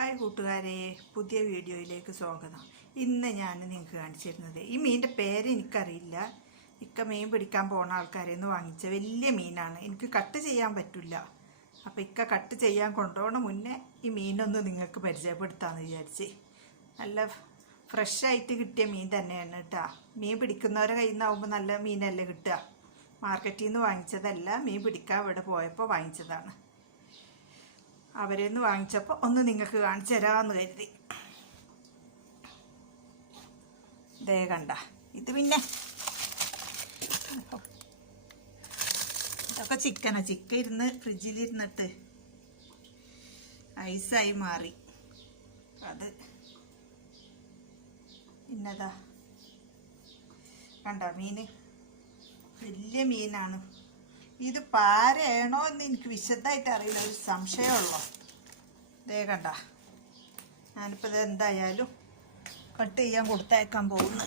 Hi കൂട്ടുകാരെ പുതിയ വീഡിയോയിലേക്ക് സ്വാഗതം. ഇന്ന് ഞാൻ നിങ്ങൾക്ക് കാണിച്ചിരുന്നത് ഈ മീനിന്റെ പേര് എനിക്കറിയില്ല. ഇക്ക മീൻ പിടിക്കാൻ പോണ ആൾക്കാരെ നിന്ന് വാങ്ങിച്ച വലിയ മീനാണ്. എനിക്ക് കട്ട് ചെയ്യാൻ പറ്റില്ല. അപ്പോൾ ഇക്ക കട്ട് ചെയ്യാൻ കൊണ്ടുപോകണ മുന്നേ ഈ മീനൊന്ന് നിങ്ങൾക്ക് പരിചയപ്പെടുത്താമെന്ന് വിചാരിച്ച്. നല്ല ഫ്രഷായിട്ട് കിട്ടിയ മീൻ തന്നെയാണ് കേട്ടോ. മീൻ പിടിക്കുന്നവരെ കയ്യിൽ നിന്നാവുമ്പോൾ നല്ല മീനല്ലേ കിട്ടുക. മാർക്കറ്റിൽ നിന്ന് വാങ്ങിച്ചതല്ല മീൻ പിടിക്കാൻ ഇവിടെ പോയപ്പോൾ വാങ്ങിച്ചതാണ്. അവരെ നിന്ന് വാങ്ങിച്ചപ്പോൾ ഒന്ന് നിങ്ങൾക്ക് കാണിച്ചു തരാമെന്ന് കരുതി. ദേ കണ്ട. ഇത് പിന്നെ ഇതൊക്കെ ചിക്കനാ. ചിക്കൻ ഇരുന്ന് ഫ്രിഡ്ജിലിരുന്നിട്ട് ഐസായി മാറി. അത് പിന്നതാ? കണ്ട? മീന്. വലിയ മീനാണ്. ഇത് പാരയാണോ എന്ന് എനിക്ക് വിശദമായിട്ട് അറിയില്ല. ഒരു സംശയമുള്ളൂ ദേ കണ്ട. ഞാനിപ്പോൾ ഇത് എന്തായാലും കട്ട് ചെയ്യാൻ കൊടുത്തയക്കാൻ പോകുന്നു.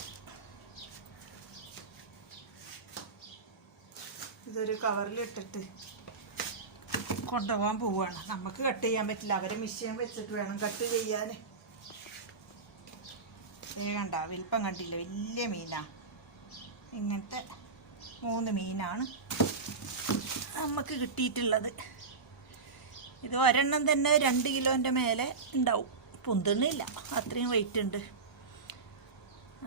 ഇതൊരു കവറിലിട്ടിട്ട് കൊണ്ടുപോകാൻ പോവുകയാണ്. നമുക്ക് കട്ട് ചെയ്യാൻ പറ്റില്ല. അവരെ മിഷ്യൻ വെച്ചിട്ട് വേണം കട്ട് ചെയ്യാൻ. ദേ കണ്ട. വലിപ്പം കണ്ടില്ല? വലിയ മീനാണ് ഇങ്ങനത്തെ മൂന്ന് മീനാണ്. നമുക്ക് കിട്ടിയിട്ടുള്ളത്. ഇത് ഒരെണ്ണം തന്നെ രണ്ട് കിലോന്റെ മേലെ ഉണ്ടാവും. പുന്തണ്ണില്ല അത്രയും വെയിറ്റ് ഉണ്ട്.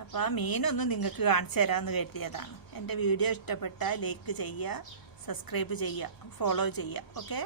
അപ്പോൾ ആ മീനൊന്ന് നിങ്ങൾക്ക് കാണിച്ചു തരാമെന്ന് കരുതിയതാണ്. എന്റെ വീഡിയോ ഇഷ്ടപ്പെട്ടാൽ ലൈക്ക് ചെയ്യുക സബ്സ്ക്രൈബ് ചെയ്യുക ഫോളോ ചെയ്യുക. ഓക്കെ